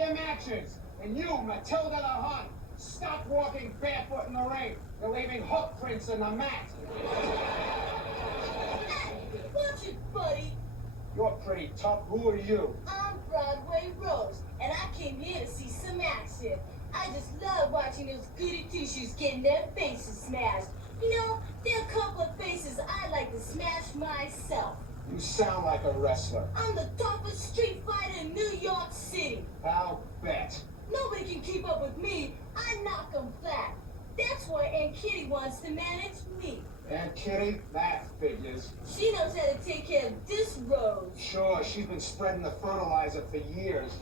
your matches. And you, Matilda the Hun, stop walking barefoot in the ring. You're leaving hoof prints in the mat. Watch it, buddy. You're pretty tough. Who are you? I'm Broadway Rose, and I came here to see some action. I just love watching those goody two-shoes getting their faces smashed. You know, there are a couple of faces I'd like to smash myself. You sound like a wrestler. I'm the toughest street fighter in New York City. I'll bet. Nobody can keep up with me. I knock 'em flat. That's why Aunt Kitty wants to manage me. Aunt Kitty? That figures. She knows how to take care of this rose. Sure, she's been spreading the fertilizer for years.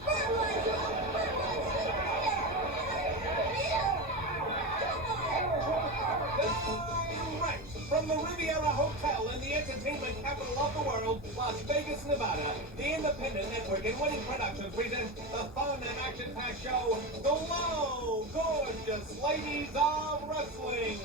From the Riviera Hotel in the entertainment capital of the world, Las Vegas, Nevada, the independent network and winning productions present the fun and action-packed show, G.L.O.W, Gorgeous Ladies of Wrestling.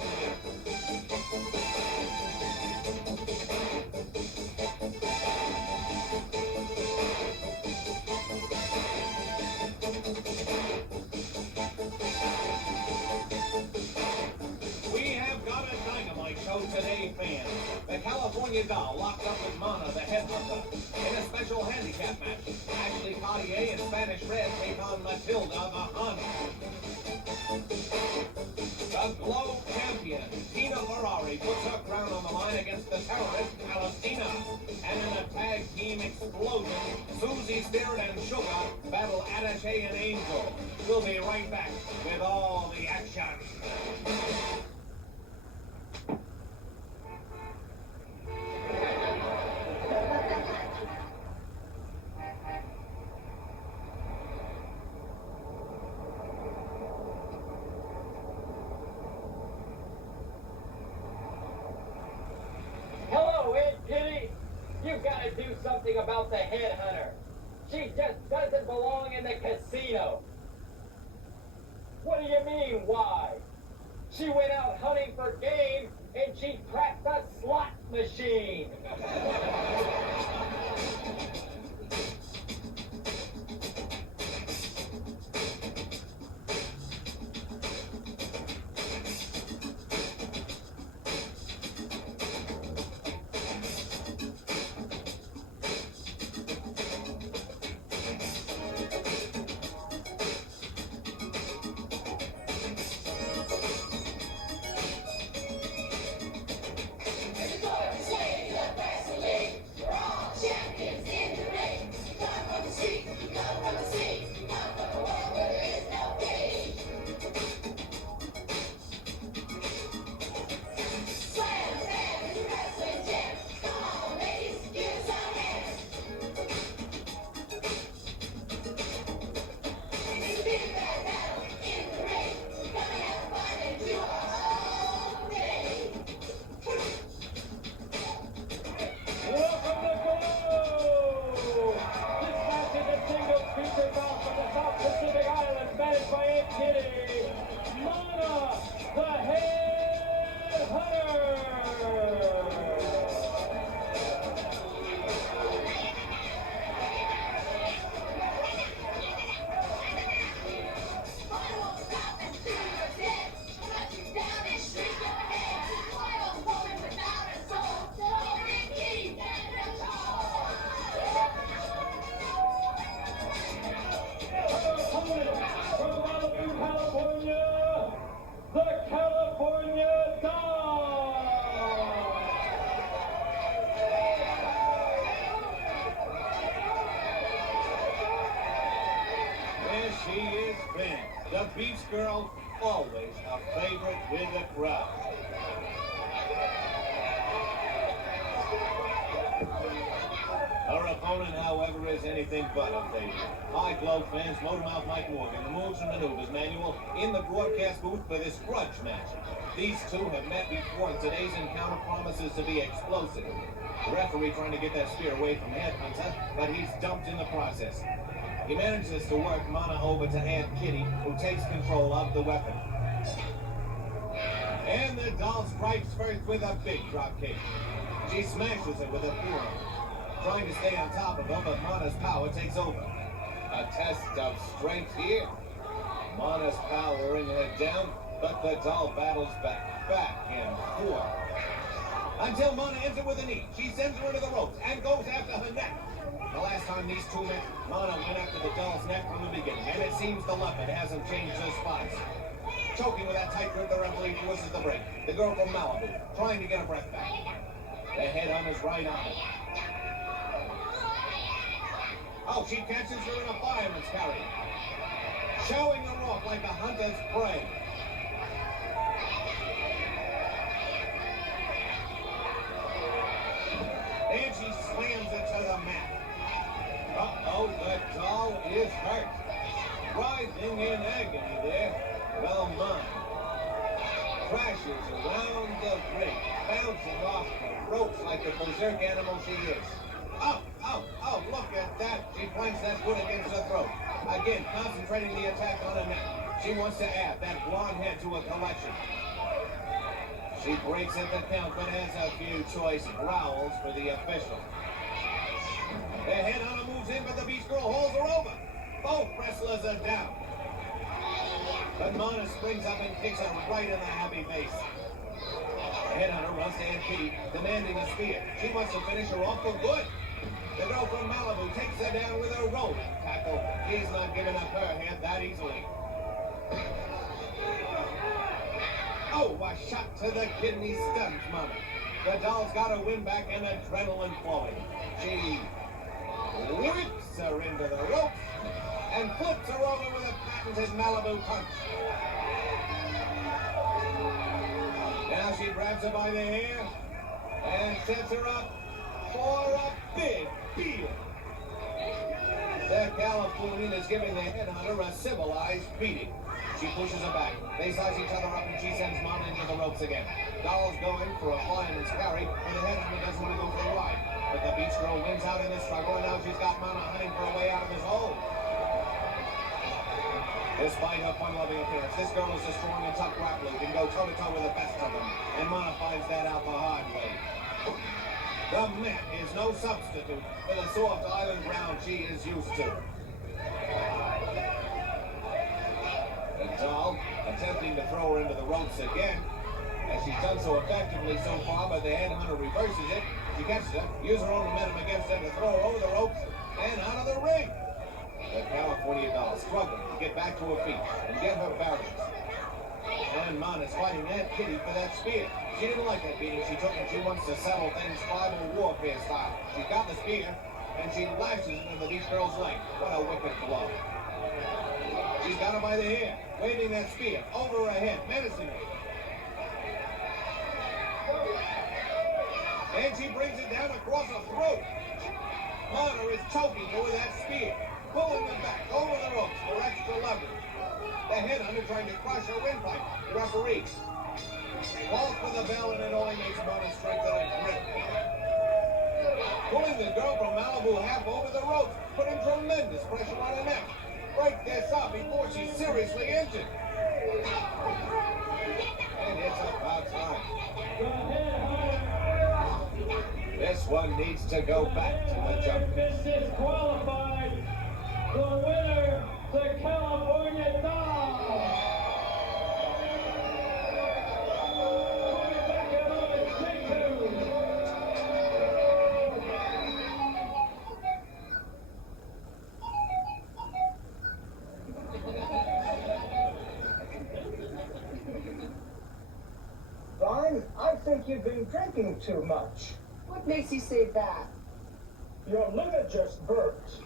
Today, fans, the California doll locked up with Manna, the Headhunter, in a special handicap match. Ashley Cartier and Spanish Red take on Matilda, the Hun. The G.L.O.W champion, Ferrari, puts her crown on the line against the terrorist Palestina. And in a tag team explosion, Susie, Spirit, and Sugar battle Attaché and Angel. We'll be right back with all the action. Hello, Aunt Kitty. You've got to do something about the Headhunter. She just doesn't belong in the casino. What do you mean, why? She went out hunting for game, and she cracked the slot machine. Manna, the Headhunter! She is Finn, the Beach Girl, always a favorite with the crowd. Her opponent, however, is anything but a favorite. Hi, G.L.O.W fans, Motormouth Mike Morgan, the Moves and Maneuvers manual in the broadcast booth for this grudge match. These two have met before, and today's encounter promises to be explosive. The referee trying to get that spear away from Headhunter, but he's dumped in the process. He manages to work Manna over to Aunt Kitty, who takes control of the weapon. And the doll strikes first with a big drop kick. She smashes it with a forearm. Trying to stay on top of him, but Manna's power takes over. A test of strength here. Manna's powering her down, but the doll battles back and forth. Until Manna ends it with a knee. She sends her into the ropes and goes after her neck. The last time these two met, Manna went after the doll's neck from the beginning, and it seems the leopard hasn't changed her spots. Choking with that tight grip, the referee forces the break. The girl from Malibu, trying to get her breath back. The Headhunter's right on it. Oh, she catches her in a fireman's carry. Showing her off like a hunter's prey. And she slams it to the mat. Uh-oh, the doll is hurt. Writhing in agony there. Well, Manna crashes around the ring, bouncing off the ropes like the berserk animal she is. Oh, look at that. She plants that foot against her throat. Again, concentrating the attack on her neck. She wants to add that blonde head to her collection. She breaks at the count, but has a few choice growls for the official. The Headhunter moves in, but the Beach Girl hauls her over. Both wrestlers are down. But Manna springs up and kicks her right in the happy face. The Headhunter runs to Aunt Kitty, demanding a spear. She wants to finish her off for good. The girl from Malibu takes her down with a rolling tackle. She's not giving up her head that easily. Oh, a shot to the kidney stuns Manna. The doll's got her win back and adrenaline flowing. She whips her into the ropes and flips her over with a patented Malibu punch. Now she grabs her by the hair and sets her up for a big deal. The Californian is giving the Headhunter a civilized beating. She pushes her back. They size each other up and she sends Manna into the ropes again. Doll's going for a fireman's carry and the Headhunter doesn't want to go for the ride. But the Beach Girl wins out in this struggle and now she's got Manna hunting for a way out of his hole. Despite her fun-loving appearance, this girl is a strong and tough grappler who can go toe-to-toe with the best of them. And Manna finds that out the hard way. The mat is no substitute for the soft island ground she is used to. The doll attempting to throw her into the ropes again. As she's done so effectively so far, but the Headhunter reverses it. She catches her, uses her own momentum against them to throw her over the ropes and out of the ring. The California doll struggling to get back to her feet and get her bearings. And Manna's fighting Aunt Kitty for that spear. She didn't like that beating she took and she wants to settle things tribal warfare style. She's got the spear and she lashes into the Beach Girl's leg. What a wicked blow. She's got her by the hair, waving that spear over her head, menacing her. And she brings it down across her throat. Manna is choking her with that spear, pulling her back over the ropes for extra leverage. The Headhunter trying to crush her windpipe. The referee calls for the bell, and it only makes Manna strengthen her grip. Pulling the girl from Malibu half over the ropes, putting tremendous pressure on her neck. Break this up before she's seriously injured. And it's about time. This one needs to go back to the jump. Disqualified. The winner, the California Doll. Coming back in on its J2. Ron, I think you've been drinking too much. What makes you say that? Your liver just burst.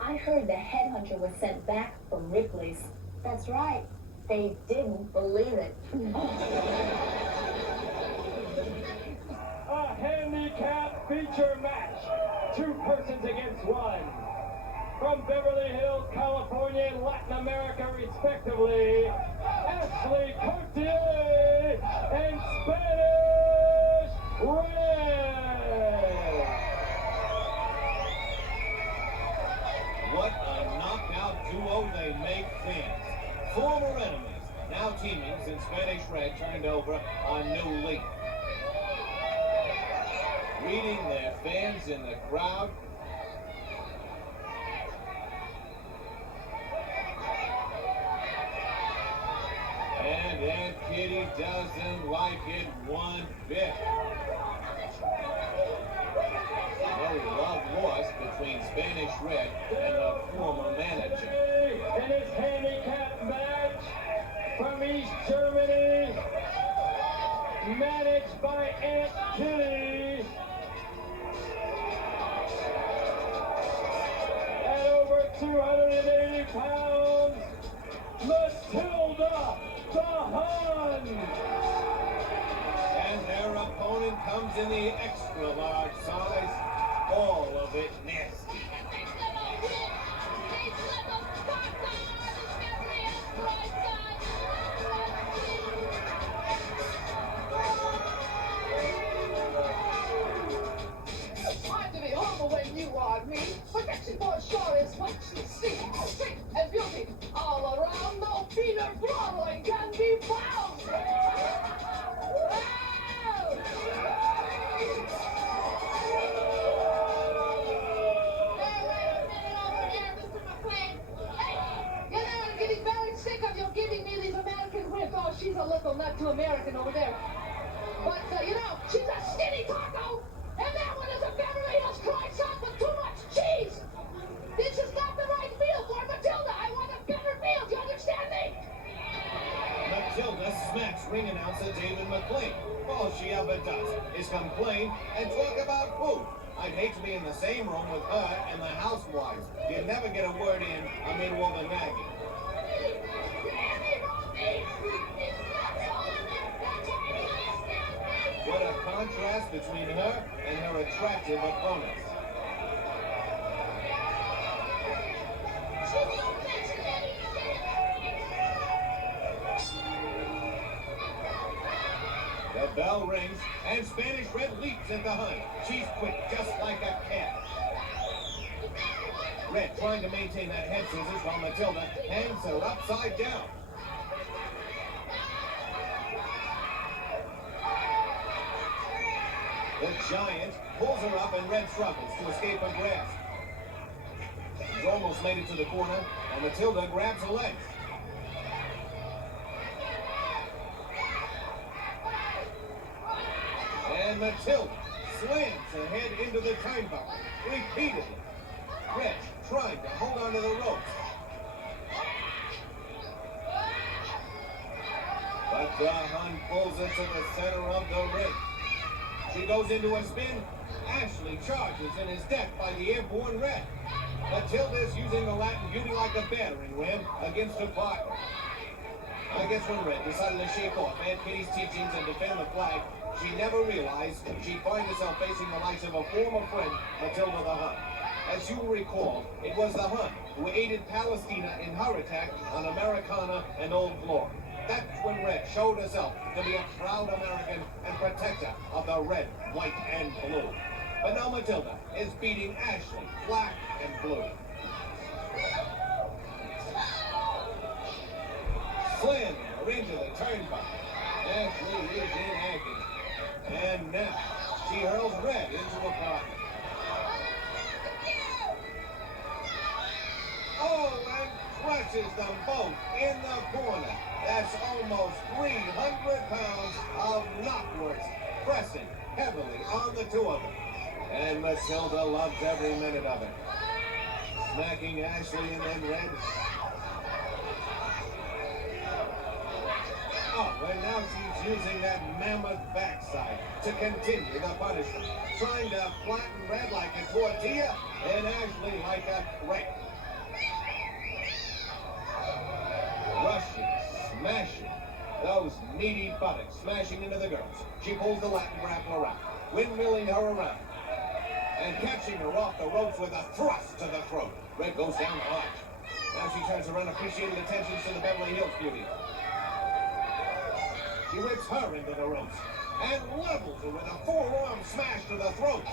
I heard the Headhunter was sent back from Ripley's. That's right. They didn't believe it. A handicap feature match. 2 persons against 1. From Beverly Hills, California, and Latin America, respectively, Ashley Cartier and Spanish Red. What a knockout duo they make fans. Former enemies, now teaming since Spanish Red turned over a new leaf. Reading their fans in the crowd. And Aunt Kitty doesn't like it one bit. No love lost between Spanish Red and the former manager. In this handicap match from East Germany, managed by Aunt Kitty, at over 280 pounds, Matilda the Hun. And their opponent comes in the extra large size, all of it nasty. It's hard to be humble when you are me. Protection for sure is what you see. Strength and beauty all around. No feeder Broadway can be found. She's a little not too American over there. But, she's a skinny taco, and that one is a Beverly Hills croissant with too much cheese. This is not the right meal for Matilda. I want a better meal. Do you understand me? Matilda smacks ring announcer David McLean. All she ever does is complain and talk about food. I'd hate to be in the same room with her and the housewives. You'd never get a word in amid all the nagging. What a contrast between her and her attractive opponents. The bell rings and Spanish Red leaps at the Hun. She's quick, just like a cat. Red trying to maintain that head scissors while Matilda hangs her upside down. The giant pulls her up and Red struggles to escape her grasp. She's almost made it to the corner, and Matilda grabs her legs. And Matilda slams her head into the turnbuckle repeatedly. Red trying to hold onto the ropes. But the Hun pulls her to the center of the ring. She goes into a spin. Ashley charges and is decked by the airborne Red. Matilda's using the Latin beauty like a battering ram against her partner. I guess when Red decided to shake off Aunt Kitty's teachings and defend the flag, she never realized she'd find herself facing the likes of a former friend, Matilda the Hun. As you will recall, it was the Hun who aided Palestina in her attack on Americana and Old Glory. That's when Red showed herself to be a proud American and protector of the red, white, and blue. But now Matilda is beating Ashley black and blue. Slamming her into the turnbuckle. Ashley is in agony. And now she hurls Red into a pocket. Oh, and crushes them both in the corner. That's almost 300 pounds of knockworks pressing heavily on the two of them. And Matilda loves every minute of it. Smacking Ashley and then Red. Oh, and now she's using that mammoth backside to continue the punishment. Trying to flatten Red like a tortilla and Ashley like a crepe. Rushing, smashing, those meaty buttocks smashing into the girls. She pulls the Latin grappler out, windmilling her around, and catching her off the ropes with a thrust to the throat. Red goes down hard. Now she turns around, appreciating attention to the Beverly Hills beauty. She whips her into the ropes and levels her with a forearm smash to the throat.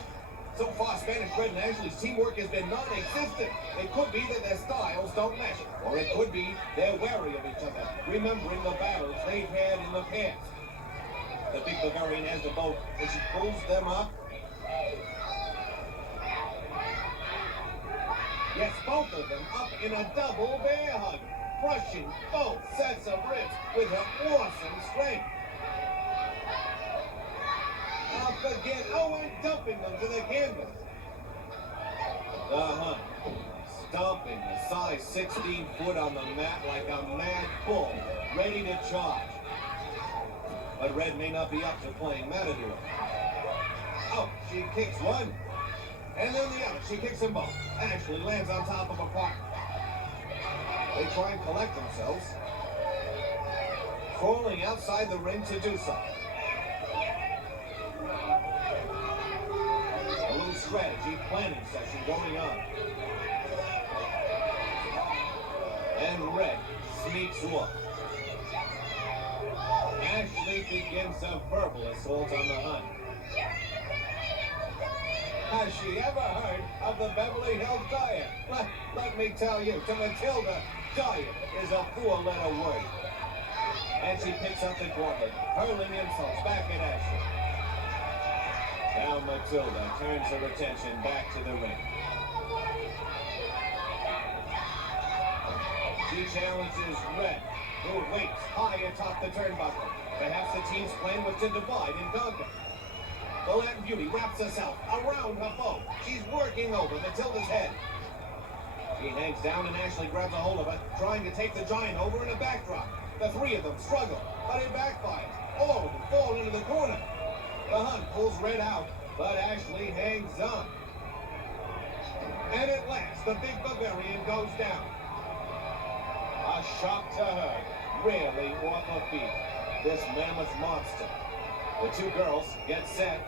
So far, Spanish Red and Ashley's teamwork has been non-existent. It could be that their styles don't mesh, or it could be they're wary of each other, remembering the battles they've had in the past. The big Bavarian has the boat, and she pulls them up. Gets both of them up in a double bear hug, crushing both sets of ribs with her awesome strength. Up again, and dumping them to the canvas. The Hunt, stomping the size 16 foot on the mat like a mad bull, ready to charge. But Red may not be up to playing Matador. Oh, she kicks one, and then the other. She kicks them both. Ashley lands on top of a partner. They try and collect themselves, crawling outside the ring to do so. A little strategy planning session going on. And Red sneaks one. Ashley begins a verbal assault on the Hunt. Has she ever heard of the Beverly Hills Diet? Let me tell you, to Matilda, diet is a four-letter word. And she picks up the gauntlet, hurling insults back at Ashley. Now Matilda turns her attention back to the ring. She challenges Red, who waits high atop the turnbuckle. Perhaps the team's plan was to divide and conquer. The Latin beauty wraps herself around her foe. She's working over Matilda's head. She hangs down and Ashley grabs a hold of her, trying to take the giant over in a backdrop. The three of them struggle, but it backfires. All of them fall into the corner. The Hunt pulls Red out, but Ashley hangs on. And at last, the big Bavarian goes down. A shock to her, rarely off her feet. This mammoth monster. The two girls get set.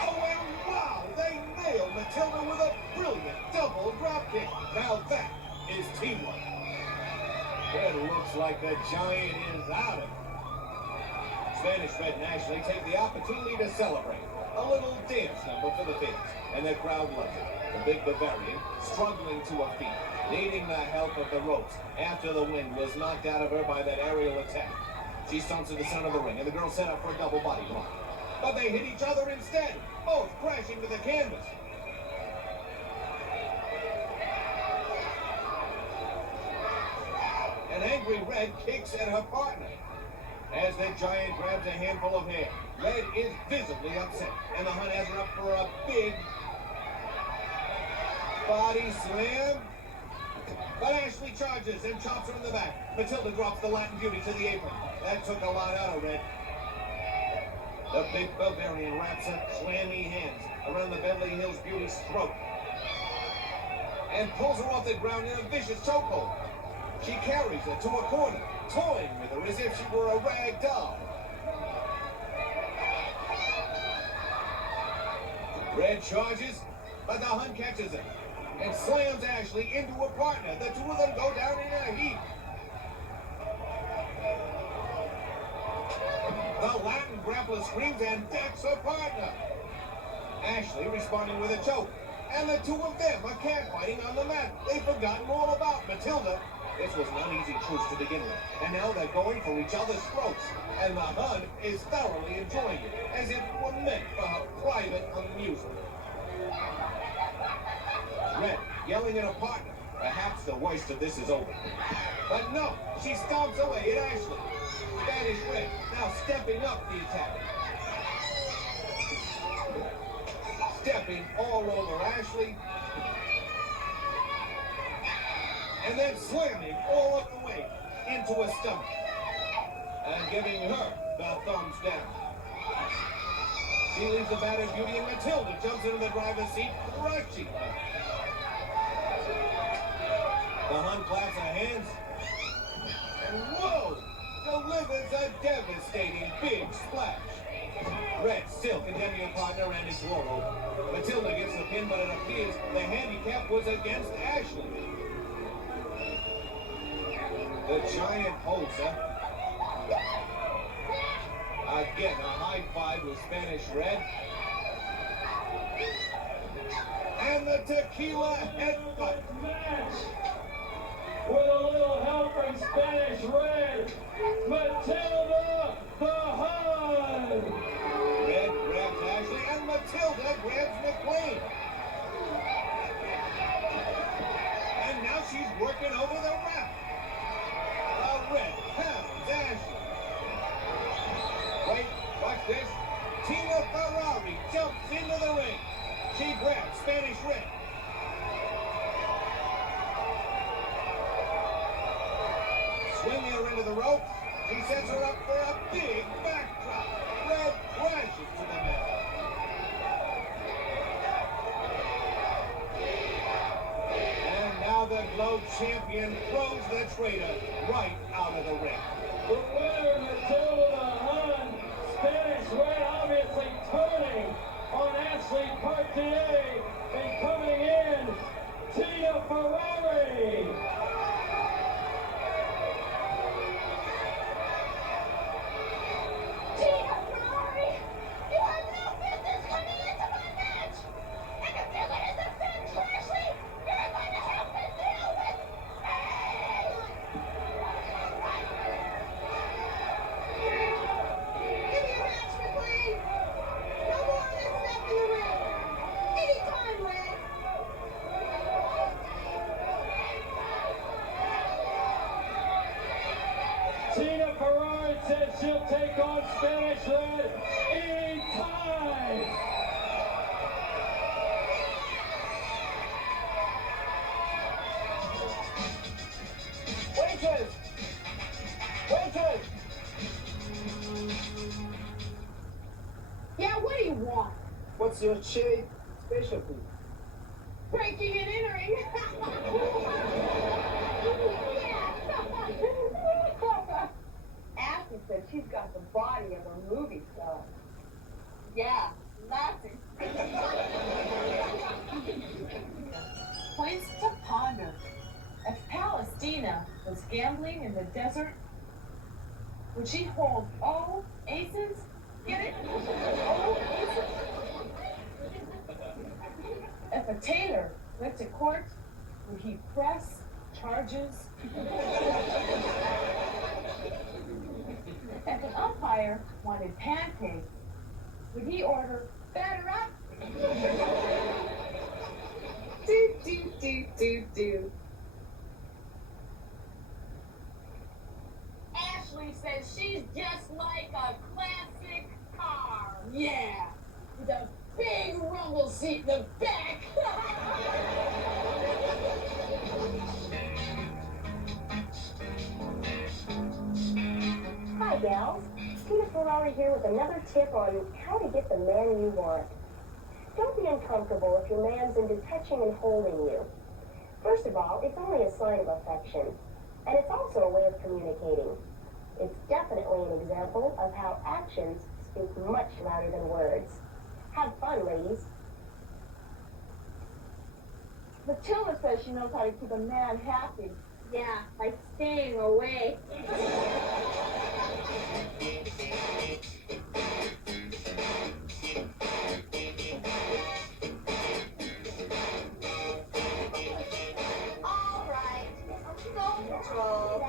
Oh, and wow! They nail Matilda with a brilliant double dropkick. Now that is teamwork. It looks like the giant is out of it. Spanish Red Ashley take the opportunity to celebrate. A little dance number for the fans, and the crowd loves it. The big Bavarian struggling to her feet, needing the help of the ropes after the wind was knocked out of her by that aerial attack. She stomps to the center of the ring, and the girls set up for a double body block. But they hit each other instead, both crashing to the canvas. An angry Red kicks at her partner. As the giant grabs a handful of hair, Red is visibly upset, and the Hunt has her up for a big body slam. But Ashley charges and chops her in the back. Matilda drops the Latin beauty to the apron. That took a lot out of Red. The big Bavarian wraps her clammy hands around the Beverly Hills beauty's throat and pulls her off the ground in a vicious chokehold. She carries her to a corner, toying with her as if she were a rag doll. Red charges, but the Hunt catches her and slams Ashley into her partner. The two of them go down in a heap. The Latin grappler screams and decks her partner. Ashley responding with a choke, and the two of them are catfighting on the mat. They've forgotten all about Matilda. This was an uneasy truce to begin with, and now they're going for each other's throats, and the Hunt is thoroughly enjoying it, as if it were meant for her private amusement. Red yelling at her partner. Perhaps the worst of this is over. But no, she stomps away at Ashley. Spanish Red now stepping up the attack. Stepping all over Ashley. And then slamming all of the way into her stomach. And giving her the thumbs down. She leaves the battered beauty and Matilda jumps into the driver's seat, crushing her. The Hunt claps her hands. And whoa! Delivers a devastating big splash. Red still condemning her partner and is swallowed. Matilda gets the pin, but it appears the handicap was against Ashley. The giant holds her. Again, a high five with Spanish Red. And the tequila headbutt. With a little help from Spanish Red, Matilda the Hunt. Red the ropes. She sets her up for a big backdrop. Red crashes to the mat. And now the G.L.O.W champion throws the traitor right out of the ring. The winner, Matilda, hon. Spanish Red obviously turning on Ashley Cartier and coming in, Tina Ferrari. Tina Ferrari, you have no business coming into my match! And if you're gonna defend Ashley, you're going to have to deal with me! Give me a match, McLean! No more of this stuff in the ring! Anytime, Red! Tina Ferrari says she'll take on Spanish Red anytime. Waitress! Waitress! Yeah, what do you want? What's your chili specialty? Breaking and entering! Ashley said she's got the body of a movie star. Yeah, lots of. Points to ponder. If Palestina was gambling in the desert, would she hold all aces? Get it? All aces? If a tailor went to court, would he press charges? If an umpire wanted pancakes, would he order batter up? Do. Ashley says she's just like a classic car. Yeah, with a big rumble seat in the back. Hi, gals. Tina Ferrari here with another tip on how to get the man you want. Don't be uncomfortable if your man's into touching and holding you. First of all, it's only a sign of affection, and it's also a way of communicating. It's definitely an example of how actions speak much louder than words. Have fun, ladies. Matilda says she knows how to keep a man happy. Yeah, by staying away. All right, self-control.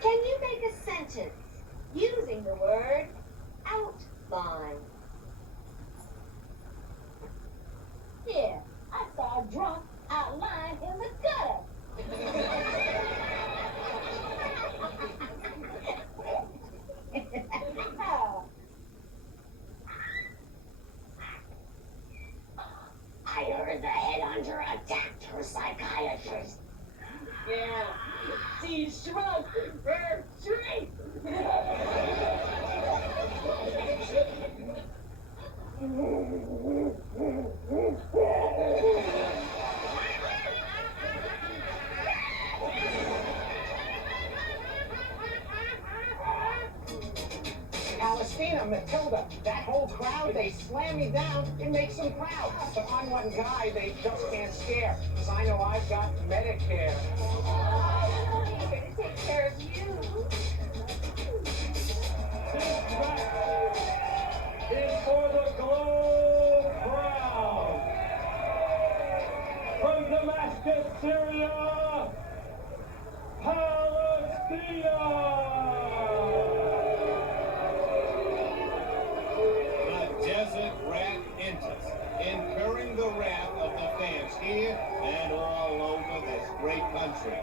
Can you make a sentence using the word outline? Yeah, I saw a drunk outline in the gutter. I heard the Headhunter attacked her psychiatrist. Yeah, she shrugged her strength. Palestina, Matilda, that whole crowd, they slam me down, it makes them proud. But I'm one guy they just can't scare, because I know I've got Medicare. I'm here to take care of you. This match is for the G.L.O.W crown. From Damascus, Syria, Palestina. The desert rat enters, incurring the wrath of the fans here and all over this great country.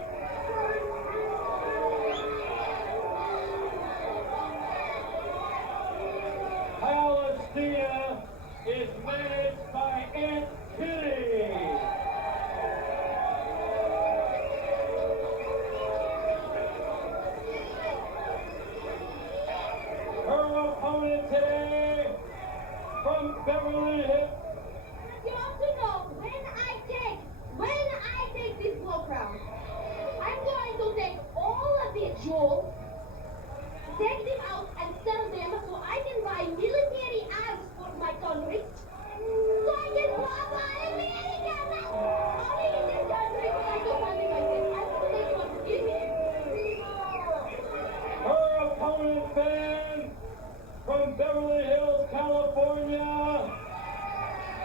Palestina is managed by Aunt Kitty. Beverly Hills. You have to know, when I take this G.L.O.W crown, I'm going to take all of the jewels, take them out and sell them so I can buy military arms for my country. So I can conquer America. Only in this country because I don't want it like this. I want to take what to give me. Her opponent fan from Beverly Hills, California,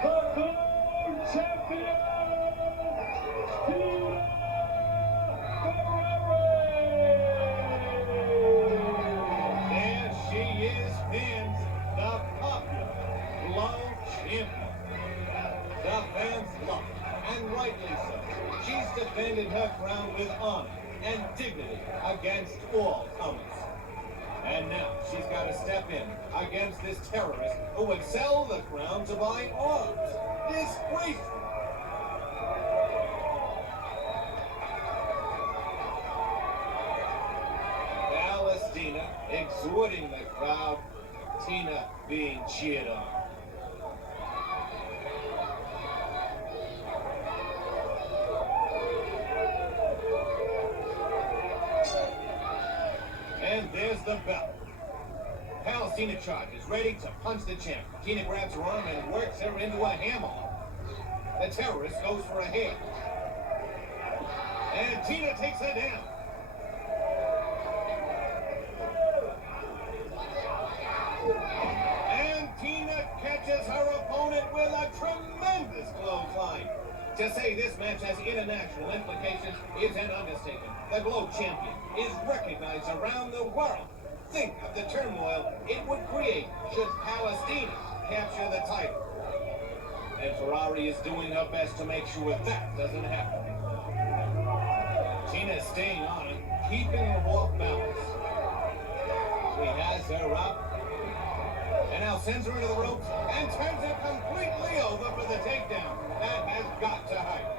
the G.L.O.W champion, Ferrari. There she is, fans, the popular G.L.O.W champion. The fans love her, and rightly so. She's defended her crown with honor and dignity against all comers. And now she's got to step in against this terrorist who would sell the crown to buy arms. Disgraceful. Palestina exhorting the crowd, Tina being cheered on. And there's the bell. Palestina charges, ready to punch the champ. Tina grabs her arm and works her into a hammer. The terrorist goes for a hand. And Tina takes her down. And Tina catches her opponent with a tremendous clothesline. To say this match has international implications is an understatement. The G.L.O.W champion is recognized around the world. Think of the turmoil it would create should Palestina capture the title. And Ferrari is doing her best to make sure that doesn't happen. Tina is staying on it, keeping her off balance. She has her up. And now sends her into the ropes and turns her completely over for the takedown. That has got to hurt.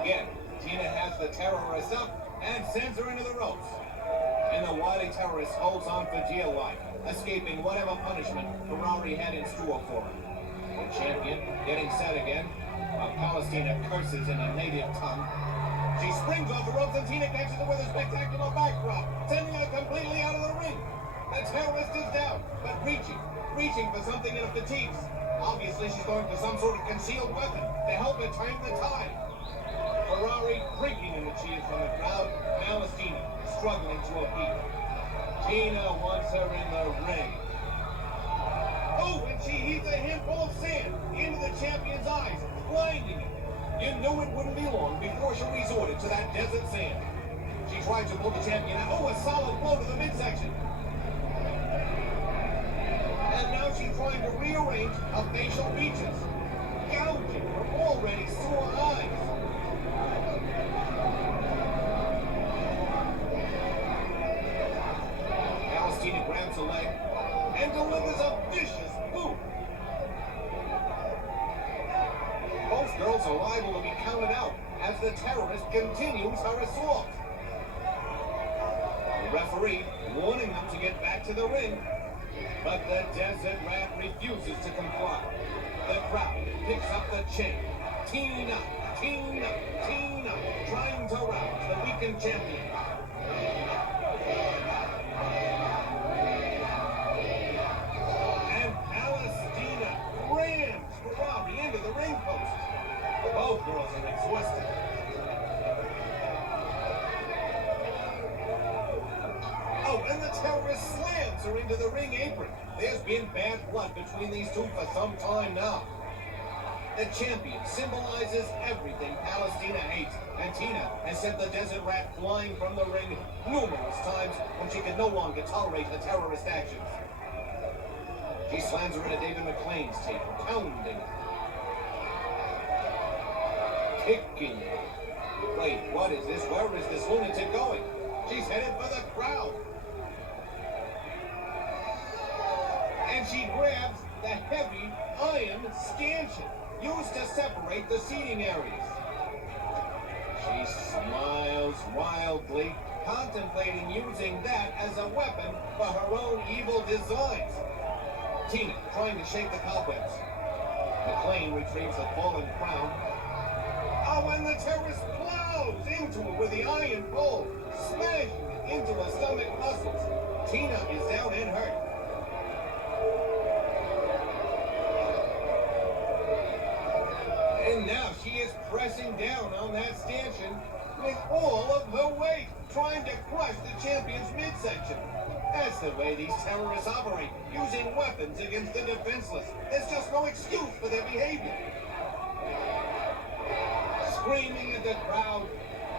Again, Tina has the terrorist up and sends her into the ropes. And the wily terrorist holds on for dear life, escaping whatever punishment Ferrari had in store for her. The champion getting set again, while Palestina curses in a native tongue. She springs off the ropes and Tina catches her with a spectacular backdrop, sending her completely out of the ring. The terrorist is down, but reaching for something in her fatigues. Obviously, she's going for some sort of concealed weapon to help her turn the tide. Ferrari drinking in the cheers from the crowd. Palestina struggling to her feet. Tina wants her in the ring. Oh, and she heaves a handful of sand into the champion's eyes, blinding him. You knew it wouldn't be long before she resorted to that desert sand. She tried to pull the champion out. Oh, a solid blow to the midsection. And now she's trying to rearrange her facial features, gouging her already sore eyes. Palestina grabs a leg and delivers a vicious boot. Both girls are liable to be counted out as the terrorist continues her assault. The referee warning them to get back to the ring, but the Desert Rat refuses to comply. The crowd picks up the chant. Tina, Tina, Tina, trying to rouse the weakened champion. And Palestina rams Ferrari into the ring post. Both girls are exhausted. Oh, and the terrorist slams her into the ring apron. There's been bad blood between these two for some time now. The champion symbolizes everything Palestina hates, and Tina has sent the Desert Rat flying from the ring numerous times when she could no longer tolerate the terrorist actions. She slams her into David McLean's table, pounding it. Kicking. Wait, what is this? Where is this lunatic going? She's headed for the crowd. And she grabs the heavy iron stanchion used to separate the seating areas. She smiles smiles wildly, contemplating using that as a weapon for her own evil designs. Tina trying to shake the cobwebs. McLean retrieves the fallen crown. Oh, and the terrorist plows into it with the iron pole, smashing it into her stomach muscles. Tina is down and hurt. And now she is pressing down on that stanchion with all of her weight, trying to crush the champion's midsection. That's the way these terrorists operate, using weapons against the defenseless. There's just no excuse for their behavior. Screaming at the crowd,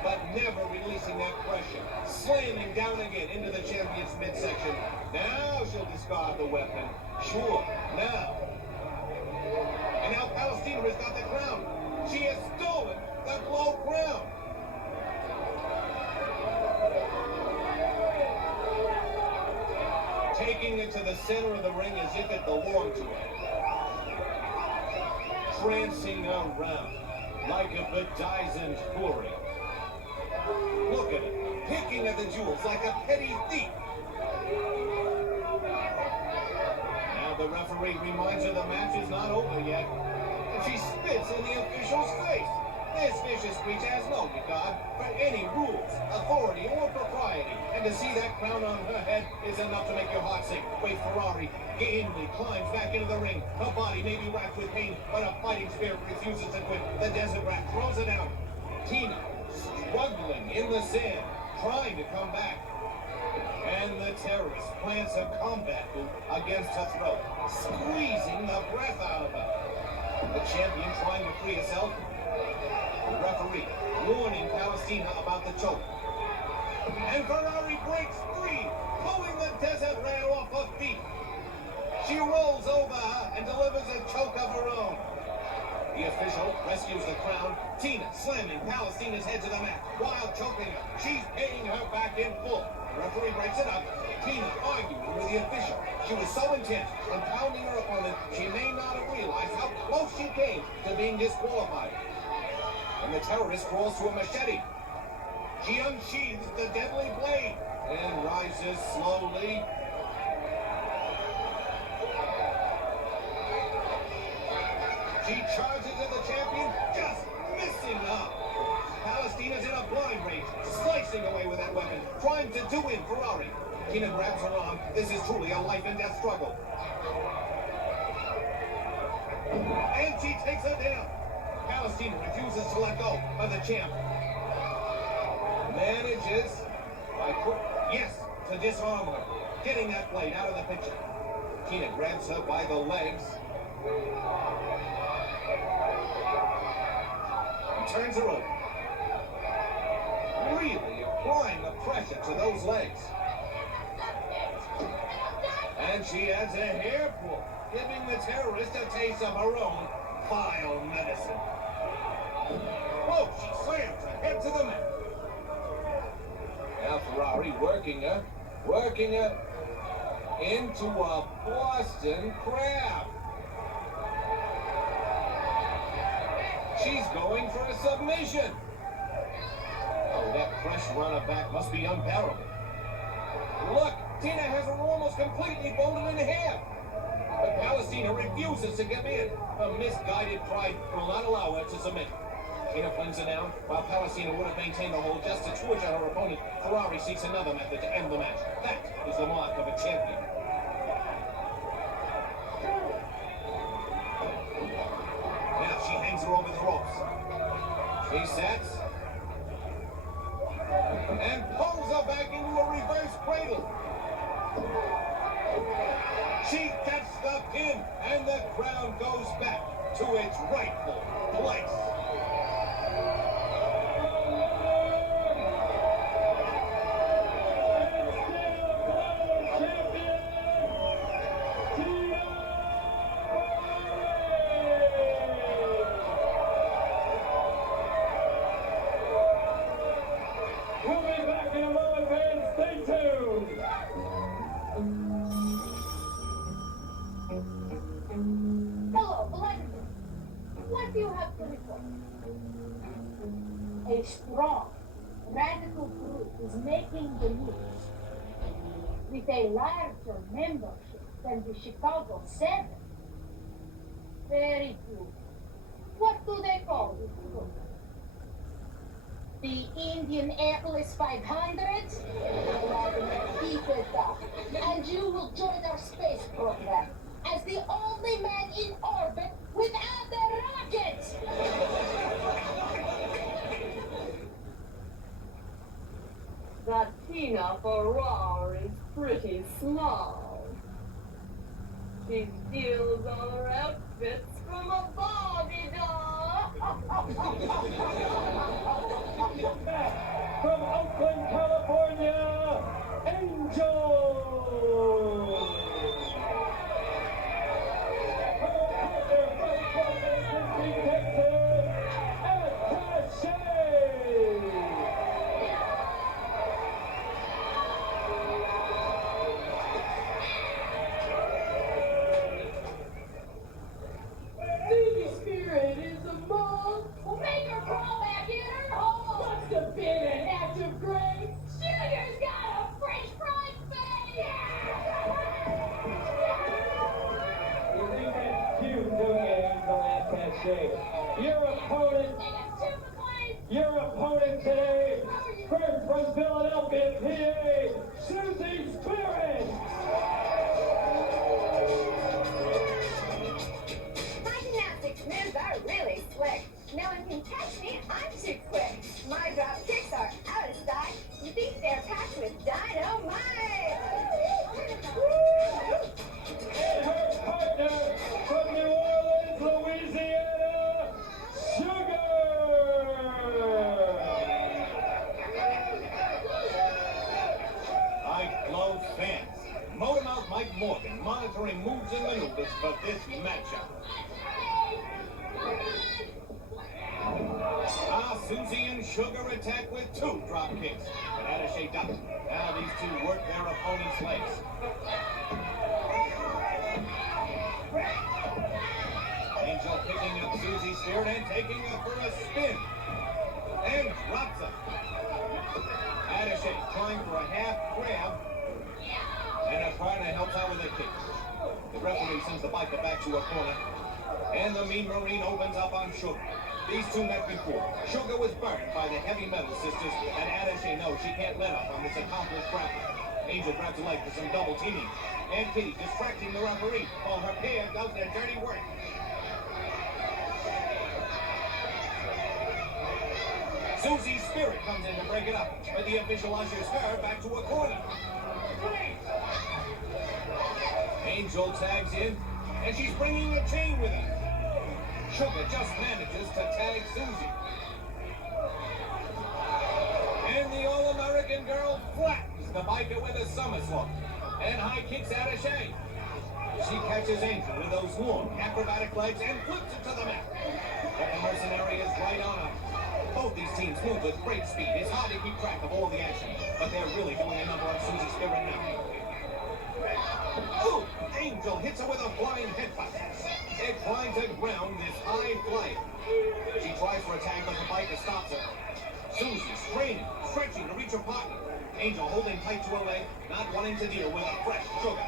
but never releasing that pressure. Slamming down again into the champion's midsection. Now she'll discard the weapon. Sure, now. And now Palestina has got the crown. She has stolen the G.L.O.W crown. Taking it to the center of the ring as if it belonged to her. Prancing around like a bedizened houri. Look at it, picking at the jewels like a petty thief. Now the referee reminds her the match is not over yet. And she spits in the official's face. This vicious creature has no regard for any rules, authority, or propriety. And to see that crown on her head is enough to make your heart sink. Wait, Ferrari gamely climbs back into the ring. Her body may be racked with pain, but a fighting spirit refuses to quit. The desert rat throws her down. Tina struggling in the sand, trying to come back. And the terrorist plants a combat boot against her throat, squeezing the breath out of her. The champion trying to free herself. The referee warning Palestina about the choke. And Ferrari breaks free, pulling the desert rat off her feet. She rolls over her and delivers a choke of her own. The official rescues the crown. Tina slamming Palestina's head to the mat while choking her. She's paying her back in full. The referee breaks it up. Tina arguing with the official. She was so intent on pounding her opponent, she may not have realized how close she came to being disqualified. And the terrorist crawls to a machete. She unsheathes the deadly blade and rises slowly. She charges at the champion, just missing her. Palestina's in a blind rage, slicing away with that weapon, trying to do in Ferrari. Tina grabs her arm. This is truly a life and death struggle. And she takes her down. Palestina refuses to let go of the champ. Manages, to disarm her, getting that blade out of the picture. Tina grabs her by the legs and turns her over. Really applying the pressure to those legs. And she adds a hairful, giving the terrorist a taste of her own vile medicine. Oh, she slams her head to the mat. Now Ferrari working her into a Boston Crab. She's going for a submission. Oh, that pressure on her back must be unbearable. Look, Tina has her almost completely folded in half. But Palestina refuses to give in. Her misguided pride will not allow her to submit. Tina flings her down, while Palestina would have maintained the hold just to torture her opponent. Ferrari seeks another method to end the match. That is the mark of a champion. Now she hangs her over the ropes. She sets and pulls her back into a reverse cradle. She gets the pin, and the crown goes back to its rightful place. We'll be back in a moment, fans. Stay tuned. Hello, Alexis. What do you have to report? A strong radical group is making the news with a larger membership than the Chicago 7. Very good. What do they call this group? The Indianapolis 500? Keep it up. And you will join our space program as the only man in orbit without a rocket! That Tina Ferrari's pretty small. She steals our outfits from a Barbie doll. From Oakland, California, Angel! Your opponent today, first from Philadelphia, PA, Susie Spirit! My gymnastics moves are really slick. No one can catch me, I'm too quick. My drop kicks are out of style. You think they're packed with dynamite? And her partner from New Orleans, Louisiana, Sugar! G.L.O.W fans, Motormouth Mike Morgan monitoring moves and maneuvers for this matchup. Susie and Sugar attack with 2 drop kicks, but Attaché ducks. Now these two work their opponent's legs. Angel picking up Susie's spirit and taking her for a spin. And drops her. Attaché trying for a half grab. And her partner helps out with a kick. The referee sends the biker back to a corner. And the Mean Marine opens up on Sugar. These two met before. Sugar was burned by the heavy metal sisters, and Attaché knows she can't let up on this accomplished grappler. Angel grabs a leg for some double teaming. And Kitty distracting the referee while her pair does their dirty work. Susie's spirit comes in to break it up, but the official ushers her back to a corner. Angel tags in, and she's bringing a chain with her. Sugar just manages to tag Susie. And the All-American girl flattens the biker with a somersault and high kicks Attaché. She catches Angel with those long acrobatic legs and flips it to the mat. But the mercenary is right on her. Both these teams move with great speed. It's hard to keep track of all the action, but they're really doing a number on Susie's spirit now. Ooh! Angel hits her with a flying headbutt. They're trying to ground this high flyer. She tries for a tag, but the biker stops her. Susie straining, stretching to reach her partner. Angel holding tight to her leg, not wanting to deal with a fresh Sugar.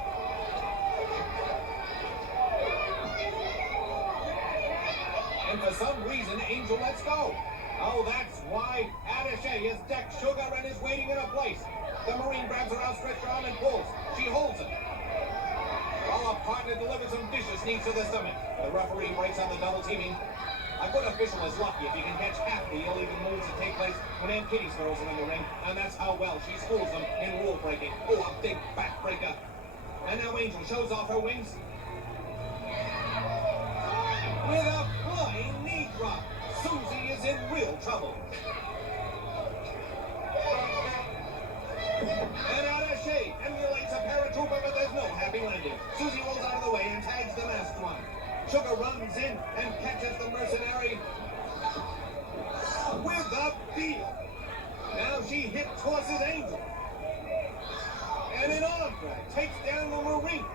And for some reason, Angel lets go. Oh, that's why Attaché has decked Sugar and is waiting in her place. The Marine grabs her outstretched arm and pulls. She holds it. While her partner delivers some vicious knees to the stomach. The referee breaks out the double teaming. A good official is lucky if he can catch half the illegal moves that take place when Aunt Kitty throws them in the ring, and that's how well she schools them in rule breaking. Oh, a big backbreaker. And now Angel shows off her wings with a flying knee drop. Susie is in real trouble. And Attaché emulates a paratrooper, but there's no happy landing. Susie rolls out of the way and tags the masked one. Sugar runs in and catches the mercenary with a beat. Now she hit tosses Angel. And an arm drag takes down the Marine.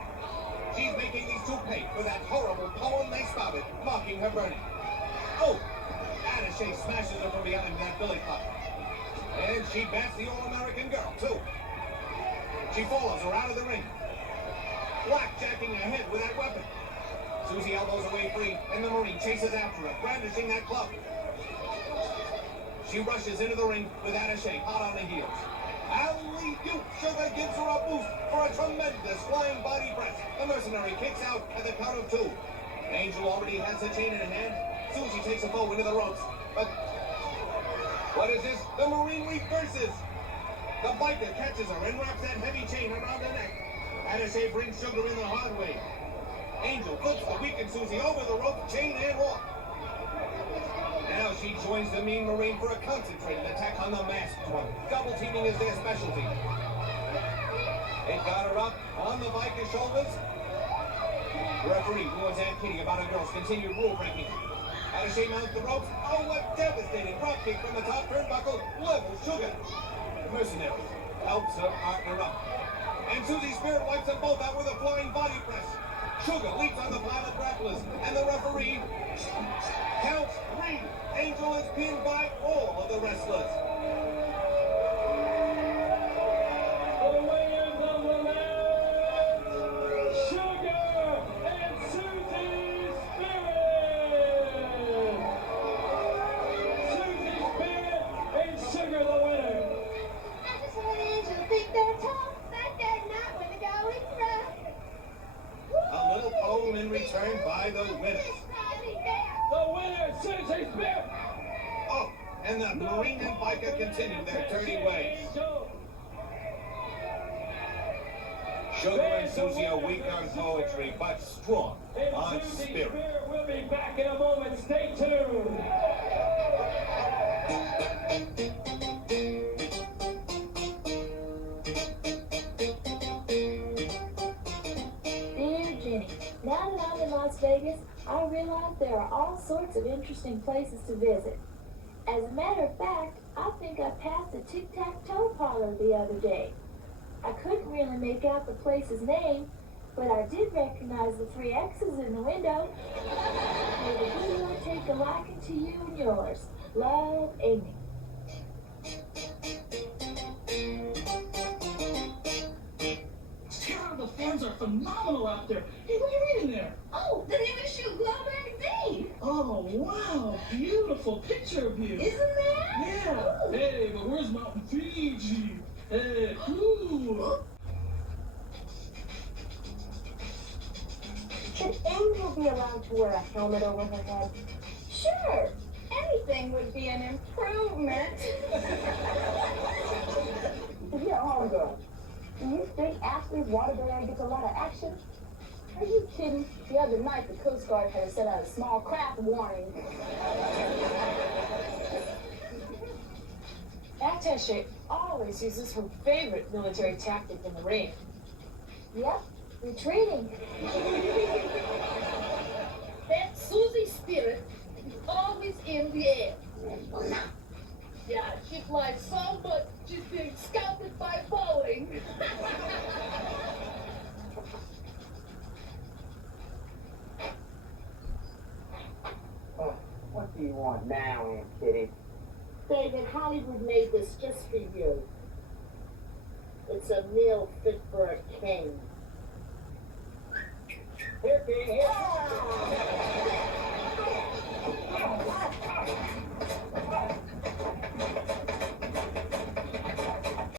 She's making these two pay for that horrible poem they spouted, mocking her burning. Oh! Attaché smashes her from behind that billy club. And she bats the All-American girl, too. She follows her out of the ring. Blackjacking ahead with that weapon. Susie elbows away free, and the Marine chases after her, brandishing that club. She rushes into the ring with Attaché hot on the heels. Alley-oop! Sugar gives her a boost for a tremendous flying body press. The mercenary kicks out at the count of 2. Angel already has the chain in her hand. Susie takes a foe into the ropes. But what is this? The Marine reverses. The biker catches her and wraps that heavy chain around her neck. Attaché brings Sugar in the hard way. Angel flips the weakened Susie over the rope, chain and walk. Now she joins the mean Marine for a concentrated attack on the masked one. Double teaming is their specialty. It got her up on the biker's shoulders. The referee warns Aunt Kitty about a girl's continued rule breaking. Attaché mounts the ropes. Oh, what devastating drop kick from the top turnbuckle levels Sugar. The mercenary helps her partner up. And Susie's Spirit wipes them both out with a flying body press. Sugar leaps on the pile of grapplers, and the referee counts 3. Angel is pinned by all of the wrestlers. The winners of the match, Sugar and Susie Spirit. Susie Spirit and Sugar the winner. I just want Angel to think they're tough, but they're not when the going's rough. A little poem in return by the winners. The winner, Susie Spirit. Oh, and the Marine and biker continue their dirty ways. Sugar and Susie are weak on poetry, but strong on spirit. We'll be back in a moment. Stay tuned. Dear Jenny, now that I'm in Las Vegas, I realize there are all sorts of interesting places to visit. As a matter of fact, I think I passed a tic-tac-toe parlor the other day. I couldn't really make out the place's name, but I did recognize the 3 X's in the window. May the good Lord take a liking to you and yours. Love, Amy. Tara, the fans are phenomenal out there. Hey, what are you reading there? Oh, the new issue of G.L.O.W magazine. Oh, wow. Beautiful picture of you. Isn't that? Yeah. Ooh. Hey, but where's Mountain Fiji? Hey, ooh. Should Angel be allowed to wear a helmet over her head? Sure, anything would be an improvement. Yeah, Hunger. Do you think Ashley's water balloon gets a lot of action? Are you kidding? The other night, the Coast Guard had to send out a small craft warning. Attaché always uses her favorite military tactic in the ring. Yep, retreating. That Susie Spirit is always in the air. Yeah, she flies so much, she's being scouted by Boeing. Oh, what do you want now, Aunt Kitty? David, Hollywood made this just for you. It's a meal fit for a king. Here, King, here.